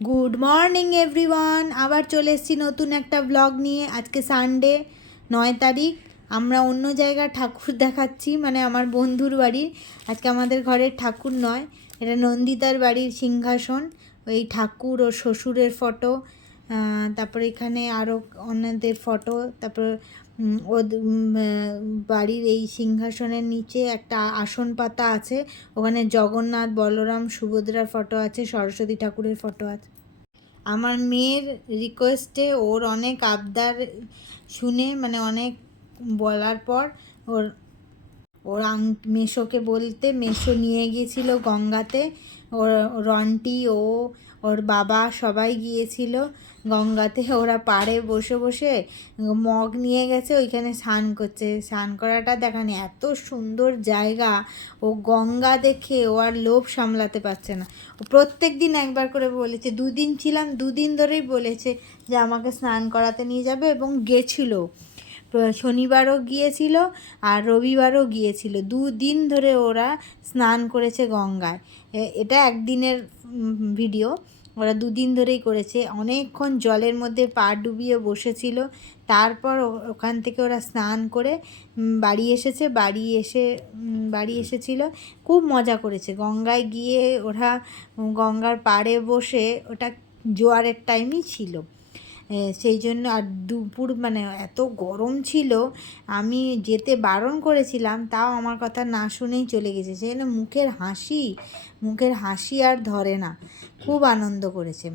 Good morning everyone আবার চলে এসেছি নতুন একটা ব্লগ নিয়ে। আজকে সানডে নয় তারিখ। আমরা অন্য জায়গার ঠাকুর দেখাচ্ছি মানে আমার বন্ধুর বাড়ির। আজকে আমাদের ঘরের ঠাকুর নয়, এটা নন্দিতার বাড়ির সিংহাসন। ওই ঠাকুর ও শ্বশুরের ফটো তারপর এখানে আরও অন্যদের ফটো তারপর ও বাড়ির এই সিংহাসনের নিচে একটা আসন পাতা আছে। ওখানে জগন্নাথ, বলরাম, সুভদ্রার ফটো আছে, সরস্বতী ঠাকুরের ফটো আছে। আমার মেয়ের রিকোয়েস্টে ওর অনেক আবদার শুনে মানে অনেক বলার পর ওর ওর আং, মেশোকে বলতে, মেশো নিয়ে গিয়েছিল গঙ্গাতে। ওর, রন্টি, ও, ওর বাবা সবাই গিয়েছিল। গঙ্গাতে ওরা পাড়ে বসে বসে মগ নিয়ে গেছে, ওইখানে স্নান করছে। স্নান করাটা দেখানি এত সুন্দর জায়গা। ও গঙ্গা দেখে ও আর লোভ সামলাতে পারছে না। প্রত্যেক দিন একবার করে বলেছে, দুদিন ছিলাম, দুদিন ধরেই বলেছে যে আমাকে স্নান করাতে নিয়ে যাবে এবং গেছিল। শনিবারও গিয়েছিল আর রবিবারও গিয়েছিল। দুদিন ধরে ওরা স্নান করেছে গঙ্গায়। এটা একদিনের ভিডিও। ওরা দুদিন ধরেই করেছে। অনেকক্ষণ জলের মধ্যে পা ডুবিয়ে বসেছিল। তারপর ওখান থেকে ওরা স্নান করে বাড়ি এসেছে। বাড়ি এসে বাড়ি এসেছিল। খুব মজা করেছে। গঙ্গায় গিয়ে ওরা, গঙ্গার পাড়ে বসে ওটা জোয়ারের টাইমই ছিল। সেই জন্য আর দুপুর মানে এত গরম ছিল, আমি যেতে বারণ করেছিলাম, তাও আমার কথা না শুনেই চলে গেছে। সেই জন্য মুখের হাসি মুখের হাসি আর ধরে না। খুব আনন্দ করেছে।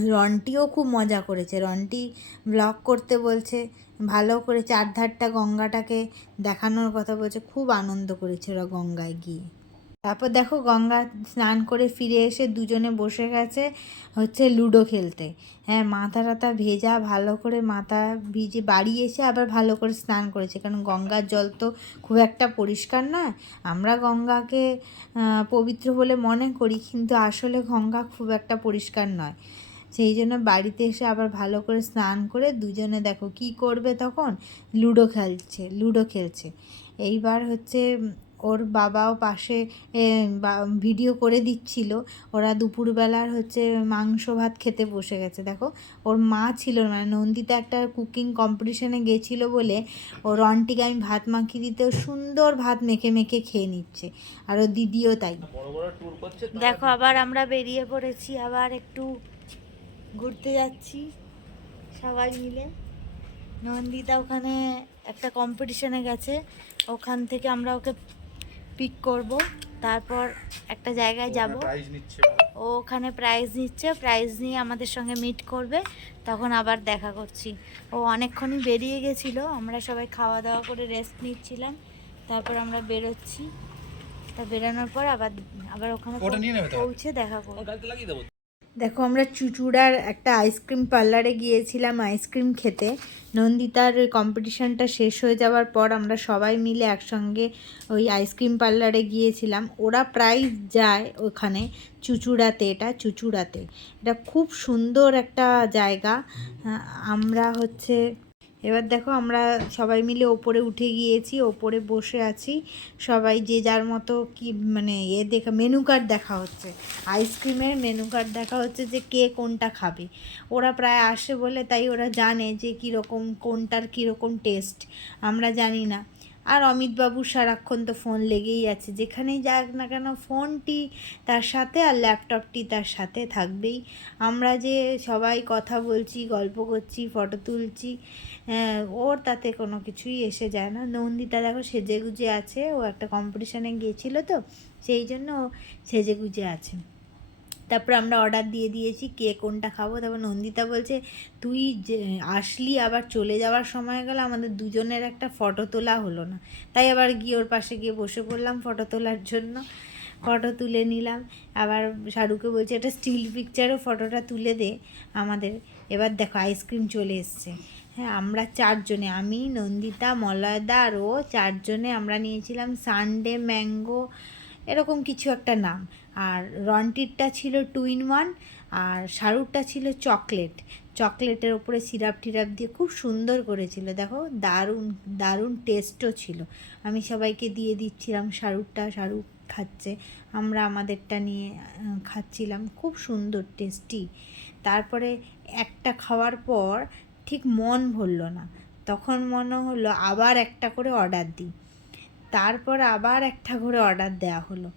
রন্টিও খুব মজা করেছে। রন্টি ব্লগ করতে বলছে, ভালো করে চারধারটা গঙ্গাটাকে দেখানোর কথা বলছে। খুব আনন্দ করেছে ওরা গঙ্গায় গিয়ে। তারপর দেখো গঙ্গা স্নান করে ফিরে এসে দুজনে বসে গেছে হচ্ছে লুডো খেলতে। হ্যাঁ মাথা টাথা ভেজা, ভালো করে মাথা ভিজে বাড়ি এসে আবার ভালো করে স্নান করেছে। কারণ গঙ্গার জল তো খুব একটা পরিষ্কার নয়। আমরা গঙ্গাকে পবিত্র বলে মনে করি, কিন্তু আসলে গঙ্গা খুব একটা পরিষ্কার নয়। সেই জন্য বাড়িতে এসে আবার ভালো করে স্নান করে দুজনে দেখো কি করবে তখন? লুডো খেলছে লুডো খেলছে। এইবার হচ্ছে ওর বাবাও পাশে ভিডিও করে দিচ্ছিল। ওরা দুপুরবেলার হচ্ছে মাংস ভাত খেতে বসে গেছে। দেখো, ওর মা ছিল মানে নন্দিতা একটা কুকিং কম্পিটিশনে গেছিল বলে ও রন্টিকে আমি ভাত মাখিয়ে দিতেও সুন্দর ভাত মেখে মেখে খেয়ে নিচ্ছে। আর ও দিদিও তাই। দেখো, আবার আমরা বেরিয়ে পড়েছি। আবার একটু ঘুরতে যাচ্ছি সবাই মিলে। নন্দিতা ওখানে একটা কম্পিটিশনে গেছে। ওখান থেকে আমরা ওকে পিক করব। তারপর একটা জায়গায় যাব। ও। ওখানে প্রাইজ নিচ্ছে। প্রাইজ নিয়ে আমাদের সঙ্গে মিট করবে। তখন আবার দেখা করছি। ও অনেকক্ষণই বেরিয়ে গেছিল। আমরা সবাই খাওয়া দাওয়া করে রেস্ট নিচ্ছিলাম। তারপর আমরা বেরোচ্ছি। তা বেরানোর পর আবার আবার ওখানে ওটা নিয়ে নেবে তো? পৌঁছে দেখা করব। গাড়িতে লাগিয়ে দেবো। দেখো, আমরা চুচুড়ার একটা আইসক্রিম পার্লারে গিয়েছিলাম আইসক্রিম খেতে। নন্দিতার ওই কম্পিটিশনটা শেষ হয়ে যাওয়ার পর আমরা সবাই মিলে একসঙ্গে ওই আইসক্রিম পার্লারে গিয়েছিলাম। ওরা প্রায় যায় ওখানে চুচুড়াতে, এটা চুচুড়াতে। এটা খুব সুন্দর একটা জায়গা। আমরা হচ্ছে এবার দেখো আমরা সবাই মিলে ওপরে উঠে গিয়েছি, ওপরে বসে আছি। সবাই যে যার মতো কি মানে এ দেখা মেনু কার্ড দেখা হচ্ছে। আইসক্রিমের মেনু কার্ড দেখা হচ্ছে যে কে কোনটা খাবে। ওরা প্রায় আসে বলে তাই ওরা জানে যে কীরকম কোনটার কীরকম টেস্ট আমরা জানি না। আর অমিতবাবু সারাক্ষণ তো ফোন লেগেই আছে। যেখানেই যাক না কেন ফোনটি তার সাথে আর ল্যাপটপটি তার সাথে থাকবেই। আমরা যে সবাই কথা বলছি গল্প করছি ফটো তুলছি হ্যাঁ, ওর তাতে কোনো কিছুই এসে যায় না। নন্দিতা দেখো সেজে গুজে আছে ও একটা কম্পিটিশানে গিয়েছিল তো সেই জন্য ও সেজে গুজে আছে। তারপর আমরা অর্ডার দিয়ে দিয়েছি, কে কোনটা খাব? তারপর নন্দিতা বলছে, তুই যে, আসলি আবার চলে যাওয়ার সময় গেলে, আমাদের দুজনের একটা ফটো তোলা হলো না। তাই আবার গিয়ে ওর পাশে গিয়ে বসে পড়লাম ফটো তোলার জন্য। ফটো তুলে নিলাম। আবার শাহরুখকে বলছে একটা স্টিল পিকচারও ফটোটা তুলে দে আমাদের। এবার দেখো আইসক্রিম চলে এসছে। হ্যাঁ আমরা চারজনে, আমি, নন্দিতা, মলয়দা আর ও, চারজনে আমরা নিয়েছিলাম সানডে ম্যাঙ্গো এরকম কিছু একটা নাম। আর রন্টিরটা ছিল টু ইন ওয়ান, আর শাহরুখটা ছিল চকলেট। চকলেটের ওপরে সিরাপ টিরাপ দিয়ে খুব সুন্দর করেছিল, দেখো, দারুণ দারুণ টেস্টও ছিল। আমি সবাইকে দিয়ে দিচ্ছিলাম, শাহরুখটা শাহরুখ খাচ্ছে, আমরা আমাদেরটা নিয়ে খাচ্ছিলাম, খুব সুন্দর টেস্টি তারপরে একটা খাওয়ার পর ঠিক মন ভরলো না, তখন মনে হলো আবার একটা করে অর্ডার দিই। তারপর আবার একটা করে অর্ডার দেওয়া হলো।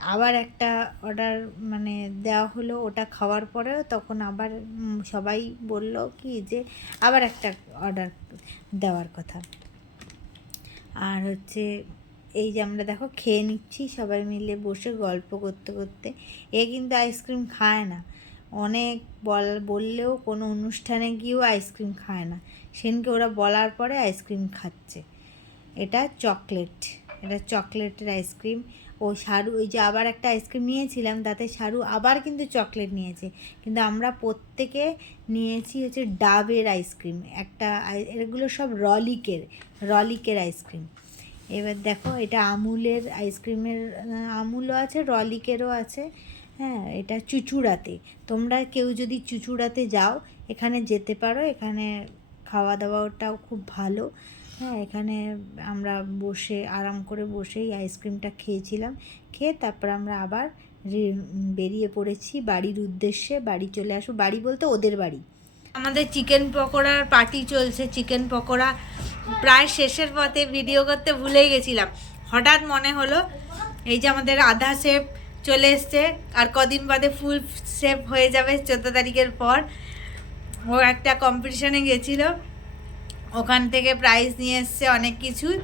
আবার একটা অর্ডার মানে দেওয়া হলো, ওটা খাওয়ার পরেও তখন আবার সবাই বলল কি যে আবার একটা অর্ডার দেওয়ার কথা। আর হচ্ছে এই যে আমরা দেখো খেয়ে নিচ্ছি, সবাই মিলে বসে গল্প করতে করতে। এ কিন্তু আইসক্রিম খায় না। অনেক বল, বললেও কোনো অনুষ্ঠানে গিয়েও আইসক্রিম খায় না। সেদিনকে ওরা বলার পরে আইসক্রিম খাচ্ছে। এটা চকলেট এটা চকলেটের আইসক্রিম ও সারু ওই যে আবার একটা আইসক্রিম নিয়েছিলাম, তাতে সারু আবার কিন্তু চকলেট নিয়েছে। কিন্তু আমরা প্রত্যেকে নিয়েছি হচ্ছে ডাবের আইসক্রিম, একটা এগুলো সব রলিকের রলিকের আইসক্রিম। এবার দেখো, এটা আমুলের আইসক্রিমের আমুলও আছে, রলিকেরও আছে হ্যাঁ এটা চুচুড়াতে। তোমরা কেউ যদি চুচুড়াতে যাও, এখানে যেতে পারো, এখানে খাওয়া দাওয়াটাও খুব ভালো। হ্যাঁ এখানে আমরা বসে, আরাম করে বসেই আইসক্রিমটা খেয়েছিলাম। খেয়ে তারপর আমরা আবার বেরিয়ে পড়েছি বাড়ির উদ্দেশ্যে। বাড়ি চলে আসব। বাড়ি বলতে ওদের বাড়ি। আমাদের চিকেন পকোড়ার পার্টি চলছে। চিকেন পকোড়া প্রায় শেষের পথে ভিডিও করতে ভুলেই গেছিলাম। হঠাৎ মনে হলো, এই যে আমাদের আধা শেপ চলে এসছে আর কদিন বাদে ফুল শেপ হয়ে যাবে। চোদ্দ তারিখের পর ও একটা কম্পিটিশনে গেছিল। ওখান থেকে প্রাইজ নিয়ে এসছে অনেক কিছুই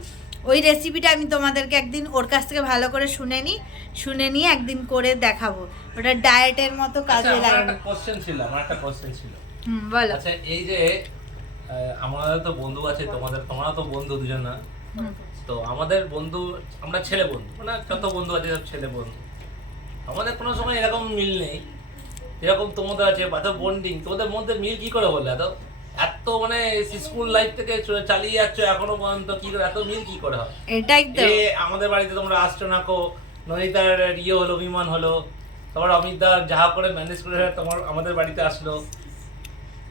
ওই রেসিপিটা আমি তোমাদেরকে একদিন ওর কাছ থেকে ভালো করে শুনে নিই শুনে নিয়ে একদিন করে দেখাবো। ওটা ডায়েটের মতো আচ্ছা, কাজে আমার একটা কোশ্চেন ছিল আমার একটা কোশ্চেন ছিল। হুম বলো। আচ্ছা এই যে আমাদের তো বন্ধু আছে তোমাদের তোমরা তো বন্ধু দুজন। না তো আমাদের বন্ধু আমরা ছেলে বন্ধু মানে যত বন্ধু আছে সব ছেলে বন্ধু। আমাদের কোনো সময় এরকম মিল নেই। এরকম তোমাদের আছে এত বন্ডিং তোমাদের মধ্যে মিল কি করে হলো এত? এত মানে স্কুল লাইফ থেকে চালিয়ে যাচ্ছ এখনও পর্যন্ত কি করে এত মিল কি করে হয়? এটাই তো আমাদের বাড়িতে তোমরা আসছো না কো ননিতার ইয়ে হলো বিমান হলো তোমার অমিত দা যাহা করে ম্যানেজ করে তোমার আমাদের বাড়িতে আসলো।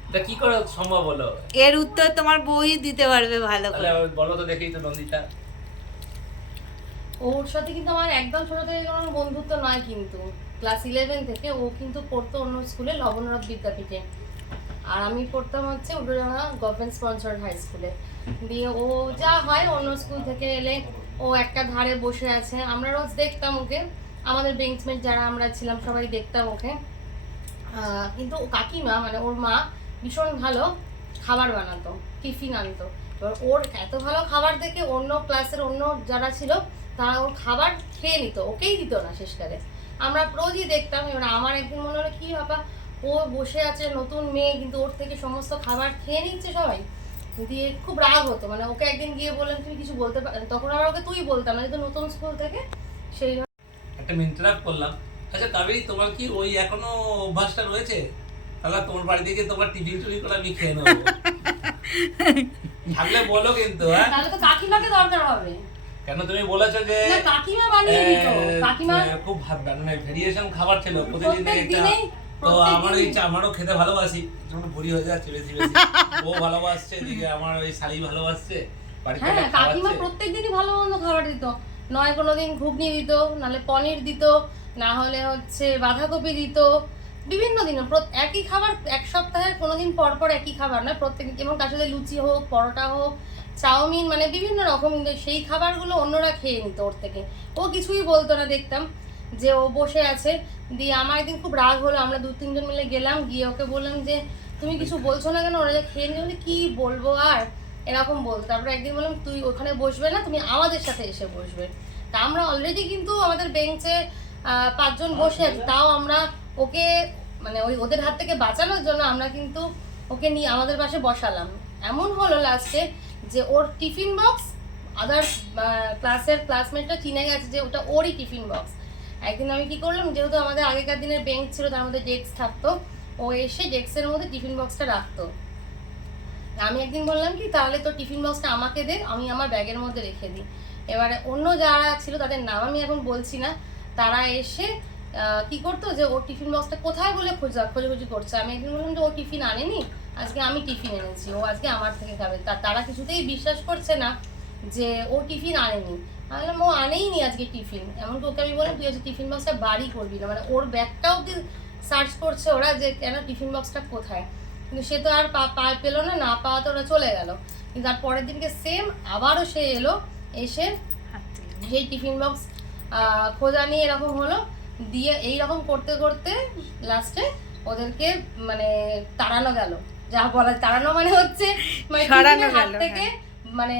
এটা কি করে সম্ভব হলো? এর উত্তর তোমার বই দিতে পারবে ভালো করে। বলো তো দেখি তো নন্দিতা। ওর সাথে কিন্তু আমার একদম ছোট থেকে কোনো বন্ধুত্ব নয় কিন্তু। ক্লাস ইলেভেন থেকে ও কিন্তু পড়তো অন্য স্কুলে লবণরথ বিদ্যাপীঠে আর আমি পড়তাম হচ্ছে উডোডাঙ্গা গভর্নমেন্ট স্পন্সর্ড হাই স্কুলে দিয়ে ও যা হয় অন্য স্কুল থেকে এলে ও একটা ধারে বসে আছে। আমরা রোজ দেখতাম ওকে। আমাদের বেঞ্চমেট যারা আমরা ছিলাম সবাই দেখতাম ওকে। কিন্তু কাকিমা মানে ওর মা ভীষণ ভালো খাবার বানাতো, টিফিন আনতো। এবার ওর এত ভালো খাবার দেখে অন্য ক্লাসের অন্য যারা ছিল, তারা ওর খাবার খেয়ে নিত, ওকেই দিত না শেষকালে। আমরা রোজই দেখতাম, এবার আমার একদিন মনে হলো, কি বাবা ও বসে আছে নতুন মেয়ে কিন্তু ওর থেকে সমস্ত খাবার খেয়ে নিচ্ছে সবাই। দিয়ে খুব রাগ হতো মানে ওকে একদিন গিয়ে বললাম তুমি কিছু বলতে পার তখন আবার ওকে তুই বলতাম না যেহেতু নতুন স্কুল থেকে সেই একটা ইন্টারাপ্ট করলাম। আচ্ছা কাবেরি তোমার কি ওই এখনও অভ্যাসটা রয়েছে? তাহলে তোমার বাড়ি থেকে তোমার টিভি চুরি করে আমি খেয়ে নেব। থাকলে বলো কিন্তু হ্যাঁ? তাহলে তো কাকিমাকে দরকার হবে। কেন তুমি বলেছ যে কাকিমা বানিয়ে দিত। কাকিমা খুব ভাব মানে ভেরিয়েশন খাবার ছিল। প্রতিদিন একটা তো আমার ইচ্ছা আমারও খেতে ভালোবাসি। যেমন বুড়ি হয়ে যাচ্ছে বেশি বেশি। ও ভালোবাসছে এদিকে আমার ওই শালি ভালোবাসছে হ্যাঁ কাকিমা প্রত্যেক দিনই ভালো মন্দ খাবার দিত। নয় কোনো দিন ঘুগনি দিত নাহলে পনির দিত না হলে হচ্ছে বাঁধাকপি দিত। বিভিন্ন দিন একই খাবার এক সপ্তাহে কোনো দিন পর পর একই খাবার নয়। প্রত্যেক এবং তার সাথে লুচি হোক পরোটা হোক চাউমিন মানে বিভিন্ন রকম সেই খাবারগুলো অন্যরা খেয়ে নিত ওর থেকে। ও কিছুই বলতো না দেখতাম। যে ও বসে আছে, দিয়ে আমার একদিন খুব রাগ হলো, আমরা দু তিনজন মিলে গেলাম, গিয়ে ওকে বললাম যে, তুমি কিছু বলছো না কেন? ওরা যে খেয়ে নিয়ে কি বলব আর? এরকম বলতো। তারপরে একদিন বললাম, তুই ওখানে বসবে না, তুমি আমাদের সাথে এসে বসবে। তা আমরা অলরেডি কিন্তু আমাদের বেঞ্চে পাঁচজন বসে আছি। তাও আমরা ওকে মানে ওই ওদের হাত থেকে বাঁচানোর জন্য আমরা কিন্তু ওকে নিয়ে আমাদের পাশে বসালাম। এমন হলো লাস্টে যে ওর টিফিন বক্স আদার ক্লাসের ক্লাসমেটরা চিনে গেছে যে ওটা ওরই টিফিন বক্স একদিন আমি কি করলাম, যেহেতু আমাদের আগেকার দিনের বেঞ্চ ছিল, তার মধ্যে ডেস্ক থাকতো। ও এসে ডেস্কের মধ্যে টিফিন বক্সটা রাখতো। আমি একদিন বললাম কি, তাহলে তো টিফিন বক্সটা আমাকে দে, আমি আমার ব্যাগের মধ্যে রেখে দিই। এবারে অন্য যারা ছিল, তাদের নাম আমি এখন বলছি না, তারা এসে কি করতো যে, ওর টিফিন বক্সটা কোথায় বলে খোঁজা, খোঁজাখুঁজি করছে? আমি একদিন বললাম যে, ও টিফিন আনেনি, আজকে আমি টিফিন এনেছি, ও আজকে আমার থেকে খাবে। তারা কিছুতেই বিশ্বাস করছে না যে, ও টিফিন আনেনি। আমি ও আনেই নি আজকে টিফিন। এমনকি ওকে আমি বললাম তুই আজকে টিফিন বক্সটা বাড়ি করবি না। মানে ওর ব্যাগটা অব্দি সার্চ করছে ওরা যে কেন টিফিন বক্সটা কোথায়? কিন্তু সে তো আর পা- পেল না না পাওয়াতে ওরা চলে গেল। কিন্তু তার পরের দিনকে সেম আবারও সে এলো এসে সেই টিফিন বক্স খোঁজা নিয়ে এরকম হলো। দিয়ে এই রকম করতে করতে লাস্টে ওদেরকে মানে তাড়ানো গেল। যা বলা তাড়ানো মানে হচ্ছে মানে হাত থেকে মানে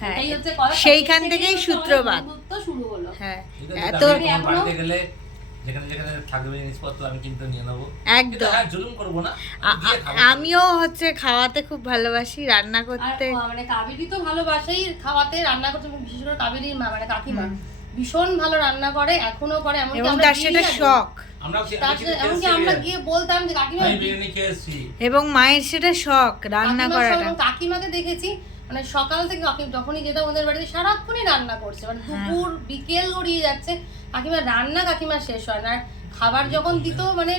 হ্যাঁ এই হচ্ছে কথা। সেইখান থেকেই হচ্ছে সূত্রপাত। শুরু হলো। হ্যাঁ এত আমি তোমার এখনো- বাড়িতে গেলে যেখানে যেখানে থাকবে জিনিসপত্র আমি কিন্তু নিয়ে নেব। একদম। হ্যাঁ জুলুম করব না। আমিও হচ্ছে খাওয়াতে খুব ভালোবাসি রান্না করতে। মানে কাবেরি তো ভালোবাসেই খাওয়াতে রান্না করতে বিশেষ করে কাবেরির মা মানে কাকিমা। ভীষণ ভালো রান্না করে এখনও করে এবং তার সেটা শখ। আমরা এমনকি গিয়ে বলতাম যে কাকিমা বিরিয়ানি খেয়েছি এবং মায়ের সেটা শখ রান্না করাটা। কাকিমাকে দেখেছি মানে সকাল থেকে কাকিমা যখনই যেতাম ওদের বাড়িতে সারাক্ষণই রান্না করছে। মানে হ্যাঁ। দুপুর বিকেল গড়িয়ে যাচ্ছে। কাকিমা রান্না কাকিমা শেষ হয় না। খাবার যখন দিত মানে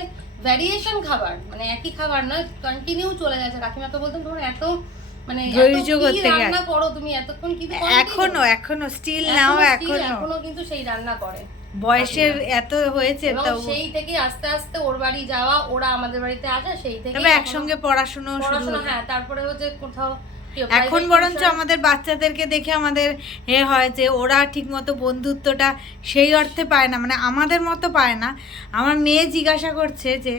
ভ্যারিয়েশন খাবার মানে একই খাবার নয় কন্টিনিউ চলে যাচ্ছে। কাকিমাকে বলতাম তোমার এত মানে ধৈর্য করতে রান্না করো তুমি? এতক্ষণ কিন্তু এখনও এখনও স্টিল নাও এখনও। কিন্তু সেই রান্না করে। বয়সের এত হয়েছে তো সেই থেকে আস্তে আস্তে ওর বাড়ি যাওয়া ওরা আমাদের বাড়িতে আসা সেই থেকে তবে একসঙ্গে পড়াশুনো শুরু হ্যাঁ তারপরে হচ্ছে কোথাও এখন বরঞ্চ আমাদের বাচ্চাদেরকে দেখে আমাদের এ হয় যে ওরা ঠিকমতো বন্ধুত্বটা সেই অর্থে পায় না মানে আমাদের মতো পায় না। আমার মেয়ে জিজ্ঞাসা করছে যে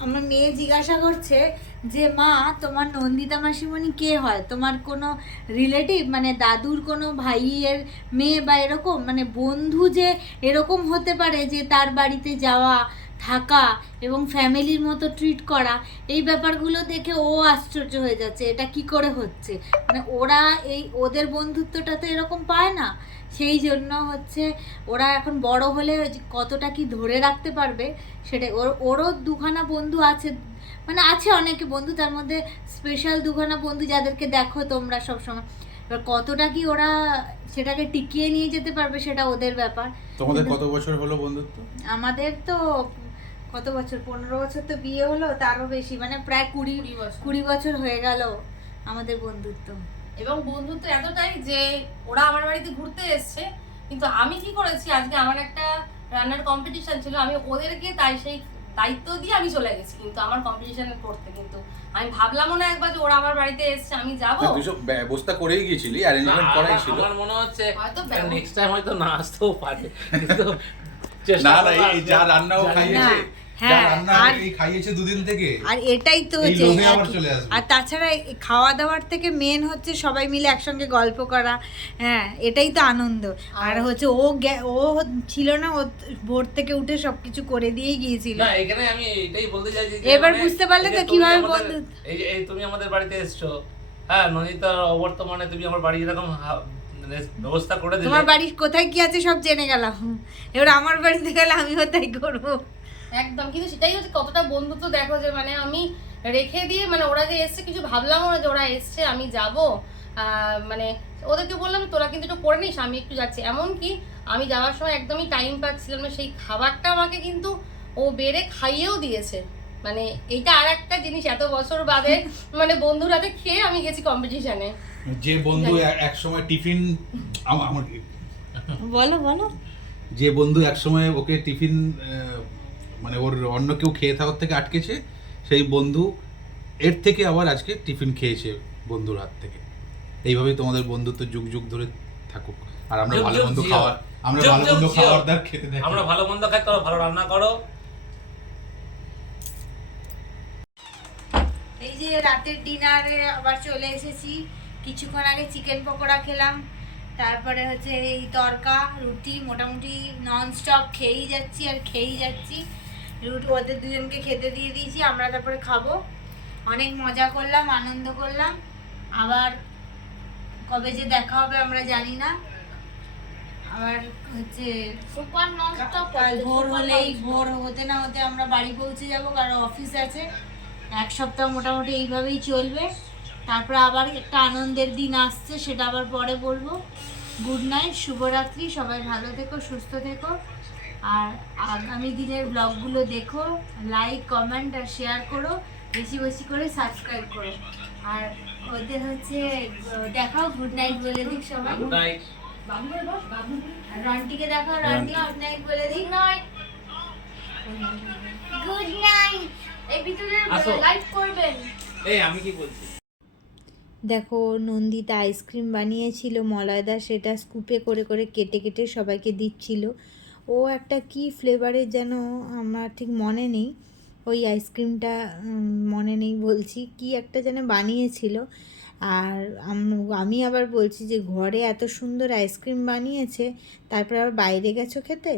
আমার মেয়ে জিজ্ঞাসা করছে যে, মা, তোমার নন্দিতা মাসিমণি কে হয়? তোমার কোনো রিলেটিভ মানে দাদুর কোনো ভাইয়ের মেয়ে বা এরকম? মানে বন্ধু যে এরকম হতে পারে যে তার বাড়িতে যাওয়া, থাকা এবং ফ্যামিলির মতো ট্রিট করা, এই ব্যাপারগুলো দেখে ও আশ্চর্য হয়ে যাচ্ছে। এটা কি করে হচ্ছে? মানে ওরা এই, ওদের বন্ধুত্বটা তো এরকম পায় না। সেই জন্য হচ্ছে ওরা এখন বড় হলে কতটা কি ধরে রাখতে পারবে সেটা ওর, ওরও দুখানা বন্ধু আছে মানে আছে অনেকে বন্ধু তার মধ্যে স্পেশাল দুখানা বন্ধু যাদেরকে দেখো তোমরা সবসময়। এবার কতটা কি ওরা সেটাকে টিকিয়ে নিয়ে যেতে পারবে সেটা ওদের ব্যাপার। তোমাদের কত বছর হলো বন্ধুত্ব? আমাদের তো কত বছর? পনেরো বছর তো বিয়ে হলো তারও বেশি মানে প্রায় কুড়ি কুড়ি বছর। কুড়ি বছর হয়ে গেল আমাদের বন্ধুত্ব। এবং বন্ধুত্ব এতটাই যে ওরা আমার বাড়িতে ঘুরতে এসছে কিন্তু আমি কি করেছি? আজকে আমার একটা রান্নার কম্পিটিশন ছিল আমি ওদেরকে তাই সেই দায়িত্ব দিয়ে আমি চলে গেছি কিন্তু আমার কম্পিটিশন করতে কিন্তু আমি ভাবলামও না একবার যে ওরা আমার বাড়িতে এসছে আমি যাব। তুই সব ব্যবস্থা করেই গিয়েছিলি অ্যারেঞ্জমেন্ট করাই আমার- ছিল। আমার মনে হচ্ছে হয়তো নেক্সট টাইম হয়তো না আসতেও পারে। কিন্তু না না এই যা রান্নাও খাইয়েছে। হ্যাঁ, আর- খাইয়েছে দুদিন থেকে। আর এটাই তো হচ্ছে। আর তাছাড়া খাওয়া দাওয়ার থেকে মেন হচ্ছে সবাই মিলে একসঙ্গে গল্প করা হ্যাঁ এটাই তো আনন্দ। আর হচ্ছে ও ও ছিল না ও ভোর থেকে উঠে সবকিছু করে দিয়ে গিয়েছিল। না এখানে আমি এটাই বলতে চাইছি এবার বুঝতে পারলে তো কীভাবে আমাদের- বন্ধু- এই তুমি আমাদের বাড়িতে এসছো। হ্যাঁ ননিতার অবর্তমানে তুমি আমার বাড়ি এরকম মানে ব্যবস্থা করে দিলে। তোমার বাড়ির কোথায় কি আছে সব জেনে গেলাম। এবার আমার বাড়িতে গেলে আমিও তাই করব। একদম কিন্তু সেটাই হচ্ছে কতটা বন্ধুত্ব দেখো যে মানে আমি রেখে দিয়ে মানে ওরা যে এসছে কিছু ভাবলামও না যে ওরা এসছে আমি যাব। মানে ওদেরকে বললাম তোরা কিন্তু একটু করে নিস আমি একটু যাচ্ছি। এমনকি আমি যাওয়ার সময় একদমই টাইম পাচ্ছিলাম না সেই খাবারটা আমাকে কিন্তু ও বেড়ে খাইয়েও দিয়েছে। মানে এইটা আর একটা জিনিস এত বছর বাদে মানে বন্ধুর হাতে খেয়ে আমি গেছি কম্পিটিশনে যে বন্ধু এক সময় টিফিন আমা- আমার বলো বলো। যে বন্ধু এক সময় ওকে টিফিন মানে ওর অন্য কেউ খেয়ে থাকার থেকে আটকেছে সেই বন্ধু এর থেকে আবার আজকে টিফিন খেয়েছে বন্ধুর হাত থেকে। এইভাবেই তোমাদের বন্ধুত্ব যুগ যুগ ধরে থাকুক। আর আমরা ভালো মন্দ খাওয়ার আমরা ভালো মন্দ খাওয়ার দার খেতে দেখি। আমরা ভালো মন্দ খাই তোরা ভালো রান্না করো। এই যে রাতের ডিনারে আবার চলে এসেছি। কিছুক্ষণ আগে চিকেন পকোড়া খেলাম। তারপরে হচ্ছে এই তরকা রুটি মোটামুটি নন স্টপ খেয়েই যাচ্ছি আর খেয়েই যাচ্ছি। রুটি ওদের দুজনকে খেতে দিয়ে দিয়েছি আমরা তারপরে খাব। অনেক মজা করলাম আনন্দ করলাম। আবার কবে যে দেখা হবে আমরা জানি না। আবার হচ্ছে ভোর হলেই ভোর হতে না হতে আমরা বাড়ি পৌঁছে যাব কারণ অফিস আছে। এক সপ্তাহ মোটামুটি এইভাবেই চলবে। তারপরে আবার একটা আনন্দের দিন আসছে সেটা আবার পরে বলব। গুড নাইট শুভরাত্রি সবাই ভালো থেকো সুস্থ থেকো। আর আগামী দিনের ব্লগগুলো দেখো লাইক কমেন্ট আর শেয়ার করো বেশি বেশি করে সাবস্ক্রাইব করো। আর ওদের হচ্ছে দেখাও গুড নাইট বলে দিক সবাই। গুড নাইট আর রন্টিকে দেখাও রন্টি গুড নাইট বলে দিক নয়। গুড নাইট এই ভিতরে। লাইট করবেন। এই আমি কি বলছি? দেখো নন্দিতা আইসক্রিম বানিয়েছিল মলয়দা সেটা স্কুপে করে করে কেটে কেটে সবাইকে দিচ্ছিল। ও একটা কি ফ্লেভারের যেন আমার ঠিক মনে নেই। ওই আইসক্রিমটা মনে নেই বলছি। কি একটা যেন বানিয়েছিল। আর আমি আবার বলছি যে, ঘরে এত সুন্দর আইসক্রিম বানিয়েছে, তারপর আবার বাইরে গেছো খেতে?